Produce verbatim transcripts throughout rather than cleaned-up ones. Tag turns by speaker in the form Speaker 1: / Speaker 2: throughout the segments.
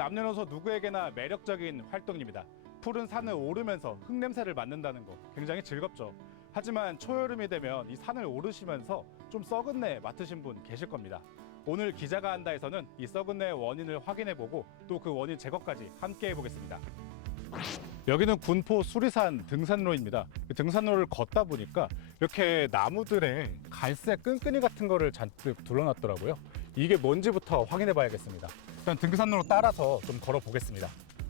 Speaker 1: 남녀노소 누구에게나 매력적인 활동입니다. 푸른 산을 오르면서 흙냄새를 맡는다는 거 굉장히 즐겁죠. 하지만 초여름이 되면 이 산을 오르시면서 좀 썩은 내 맡으신 분 계실 겁니다. 오늘 기자가 한다에서는 이 썩은 내의 원인을 확인해보고 또 그 원인 제거까지 함께 해보겠습니다. 여기는 군포 수리산 등산로입니다. 등산로를 걷다 보니까 이렇게 나무들에 갈색 끈끈이 같은 거를 잔뜩 둘러놨더라고요. 이게 뭔지부터 확인해 봐야겠습니다. 일단 등산로로 따라서 좀 걸어 보겠습니다.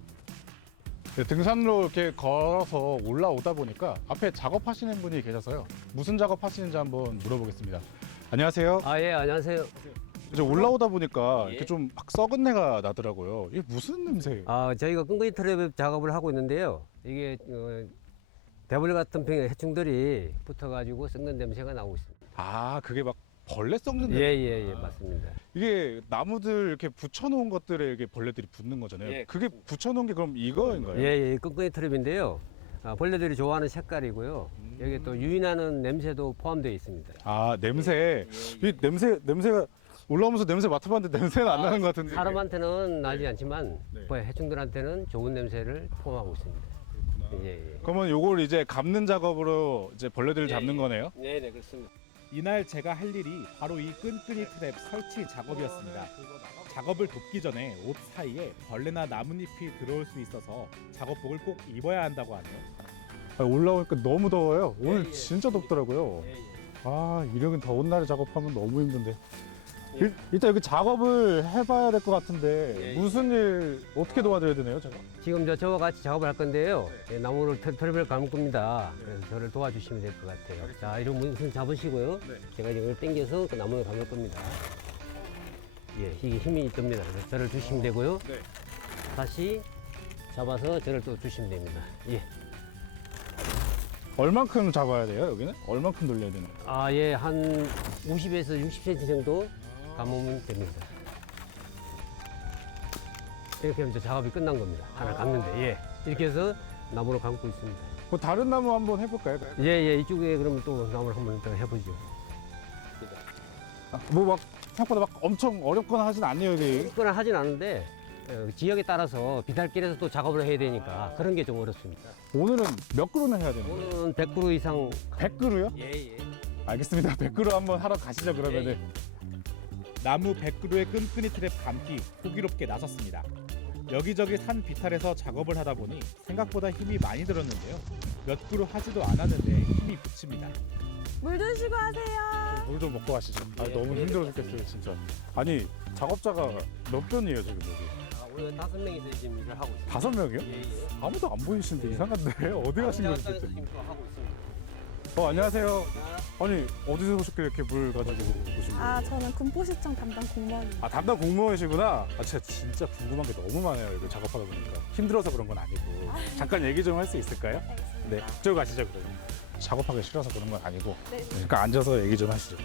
Speaker 1: 네, 등산로 이렇게 걸어서 올라오다 보니까 앞에 작업하시는 분이 계셔서요. 무슨 작업하시는지 한번 물어보겠습니다. 안녕하세요.
Speaker 2: 아, 예, 안녕하세요.
Speaker 1: 이제 올라오다 보니까
Speaker 2: 예.
Speaker 1: 이렇게 좀 막 썩은 내가 나더라고요. 이게 무슨 냄새예요?
Speaker 2: 아, 저희가 끈끈이 트랩 작업을 하고 있는데요. 이게 어, 대벌레 같은 병의 해충들이 붙어가지고 썩는 냄새가 나오고 있습니다.
Speaker 1: 아, 그게 막 벌레 썩는
Speaker 2: 예,
Speaker 1: 냄새.
Speaker 2: 예, 예, 맞습니다.
Speaker 1: 이게 나무들 이렇게 붙여놓은 것들에 이게 벌레들이 붙는 거잖아요.
Speaker 2: 예,
Speaker 1: 그게 붙여놓은 게 그럼 이거인가요?
Speaker 2: 예, 예, 끈끈이 트랩인데요. 아, 벌레들이 좋아하는 색깔이고요.
Speaker 1: 음.
Speaker 2: 여기 또 유인하는 냄새도 포함되어 있습니다.
Speaker 1: 아, 냄새.
Speaker 2: 예,
Speaker 1: 이 냄새 냄새가 올라오면서 냄새 맡아봤는데 냄새는 안 나는 것 같은데.
Speaker 2: 사람한테는 나지 않지만
Speaker 1: 네.
Speaker 2: 뭐 해충들한테는 좋은 냄새를 포함하고 있습니다. 예, 예.
Speaker 1: 그러면 요걸 이제 감는 작업으로 이제 벌레들을
Speaker 2: 예,
Speaker 1: 잡는
Speaker 2: 예.
Speaker 1: 거네요.
Speaker 2: 네, 네, 그렇습니다.
Speaker 1: 이날 제가 할 일이 바로 이 끈끈이 트랩 설치 작업이었습니다. 작업을 돕기 전에 옷 사이에 벌레나 나뭇잎이 들어올 수 있어서 작업복을 꼭 입어야 한다고 하네요. 아, 올라오니까 너무 더워요. 오늘
Speaker 2: 예, 예.
Speaker 1: 진짜 덥더라고요.
Speaker 2: 예, 예.
Speaker 1: 아, 이렇게 더운 날에 작업하면 너무 힘든데.
Speaker 2: 예.
Speaker 1: 일, 일단 여기 작업을 해봐야 될 것 같은데
Speaker 2: 예, 예.
Speaker 1: 무슨 일 어떻게 도와드려야 되나요, 제가?
Speaker 2: 지금 저 저와 같이 작업을 할 건데요. 예, 나무를 털- 털을 감을 겁니다. 그래서 저를 도와주시면 될 것 같아요. 자, 이런 무슨 잡으시고요.
Speaker 1: 네.
Speaker 2: 제가 이걸 당겨서 그 나무를 감을 겁니다. 예, 이게 힘이 듭니다. 그래서 저를 주시면 되고요.
Speaker 1: 네.
Speaker 2: 다시 잡아서 저를 또 주시면 됩니다. 예.
Speaker 1: 얼만큼 잡아야 돼요, 여기는? 얼만큼 돌려야 되나요?
Speaker 2: 아, 예, 한 오십에서 육십 센티미터 정도 감으면 됩니다. 이렇게 하면 이제 작업이 끝난 겁니다. 하나 감는데, 예. 이렇게 해서 나무를 감고 있습니다.
Speaker 1: 뭐 다른 나무 한번 해볼까요?
Speaker 2: 예, 예, 이쪽에 그러면 또 나무를 한번 더 해보죠.
Speaker 1: 뭐 막 생각보다 막 엄청 어렵거나 하진 않네요, 여기.
Speaker 2: 그건 하진 않은데, 어, 지역에 따라서 비탈길에서 또 작업을 해야 되니까 그런 게 좀 어렵습니다.
Speaker 1: 오늘은 몇 그루나 해야 되나요?
Speaker 2: 오늘은 백 그루 이상.
Speaker 1: 백 그루요?
Speaker 2: 예, 예.
Speaker 1: 알겠습니다. 백 그루 한번 하러 가시죠, 그러면은. 나무 백 그루의 끈끈이 트랩 감기 호기롭게 나섰습니다. 여기저기 산 비탈에서 작업을 하다 보니 생각보다 힘이 많이 들었는데요. 몇 그루 하지도 않았는데 힘이 붙입니다.
Speaker 3: 물 드시고 하세요.
Speaker 1: 물 좀 먹고 가시죠. 아,
Speaker 2: 예,
Speaker 1: 너무
Speaker 2: 예.
Speaker 1: 힘들어 죽겠어요, 진짜. 아니, 작업자가 몇 분이에요, 지금 여기?
Speaker 2: 아, 오늘 다섯 명이서 지금 일을 하고 있습니다.
Speaker 1: 다섯 명이요?
Speaker 2: 예, 예.
Speaker 1: 아무도 안 보이시는데 이상한데 어디 가신 거예요?
Speaker 2: 앞장에서
Speaker 1: 진짜?
Speaker 2: 지금 또 하고 있습니다.
Speaker 1: 어, 안녕하세요. 아니, 어디서 오셨길래 이렇게 물 가지고 오신 거예요?
Speaker 3: 아, 저는 군포시청 담당 공무원입니다.
Speaker 1: 아, 담당 공무원이시구나. 아, 제가 진짜 궁금한 게 너무 많아요. 이거 작업하다 보니까. 힘들어서 그런 건 아니고. 잠깐 얘기 좀 할 수 있을까요?
Speaker 3: 알겠습니다.
Speaker 1: 네, 이쪽으로 가시죠, 그러면. 작업하기 싫어서 그런 건 아니고.
Speaker 3: 네.
Speaker 1: 잠깐 앉아서 얘기 좀 하시죠.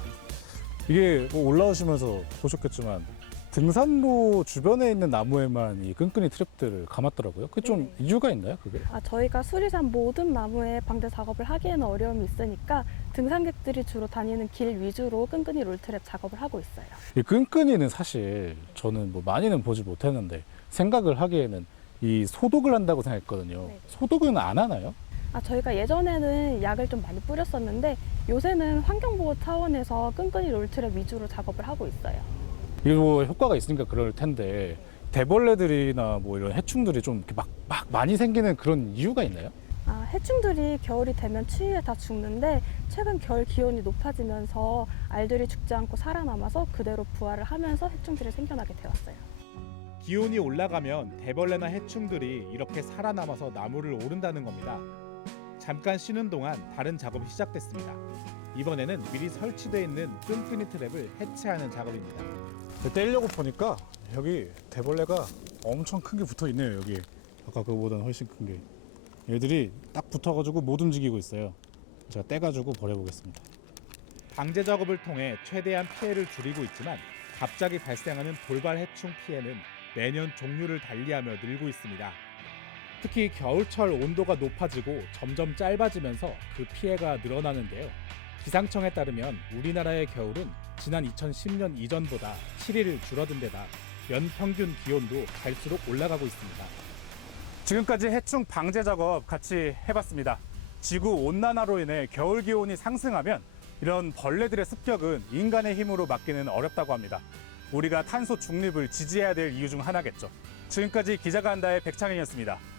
Speaker 1: 이게 뭐 올라오시면서 보셨겠지만 등산로 주변에 있는 나무에만 이 끈끈이 트랩들을 감았더라고요. 그게 좀
Speaker 3: 네.
Speaker 1: 이유가 있나요, 그게?
Speaker 3: 아, 저희가 수리산 모든 나무에 방제 작업을 하기에는 어려움이 있으니까 등산객들이 주로 다니는 길 위주로 끈끈이 롤트랩 작업을 하고 있어요.
Speaker 1: 이 끈끈이는 사실 저는 뭐 많이는 보지 못했는데 생각을 하기에는 이 소독을 한다고 생각했거든요.
Speaker 3: 네.
Speaker 1: 소독은 안 하나요?
Speaker 3: 아, 저희가 예전에는 약을 좀 많이 뿌렸었는데 요새는 환경보호 차원에서 끈끈이 롤트랩 위주로 작업을 하고 있어요.
Speaker 1: 이게 뭐 효과가 있으니까 그럴 텐데 대벌레들이나 뭐 이런 해충들이 좀 이렇게 막, 막 많이 생기는 그런 이유가 있나요?
Speaker 3: 아, 해충들이 겨울이 되면 추위에 다 죽는데 최근 겨울 기온이 높아지면서 알들이 죽지 않고 살아남아서 그대로 부화를 하면서 해충들이 생겨나게 되었어요.
Speaker 1: 기온이 올라가면 대벌레나 해충들이 이렇게 살아남아서 나무를 오른다는 겁니다. 잠깐 쉬는 동안 다른 작업이 시작됐습니다. 이번에는 미리 설치되어 있는 끈끈이 트랩을 해체하는 작업입니다. 떼려고 보니까 여기 대벌레가 엄청 큰 게 붙어 있네요. 여기 아까 그거보다는 훨씬 큰 게. 얘들이 딱 붙어가지고 못 움직이고 있어요. 제가 떼가지고 버려보겠습니다. 방제 작업을 통해 최대한 피해를 줄이고 있지만 갑자기 발생하는 돌발 해충 피해는 매년 종류를 달리하며 늘고 있습니다. 특히 겨울철 온도가 높아지고 점점 짧아지면서 그 피해가 늘어나는데요. 기상청에 따르면 우리나라의 겨울은 지난 이천십 년 이전보다 칠 일 줄어든 데다 연평균 기온도 갈수록 올라가고 있습니다. 지금까지 해충 방제 작업 같이 해봤습니다. 지구 온난화로 인해 겨울 기온이 상승하면 이런 벌레들의 습격은 인간의 힘으로 막기는 어렵다고 합니다. 우리가 탄소 중립을 지지해야 될 이유 중 하나겠죠. 지금까지 기자가 한다의 백창현이었습니다.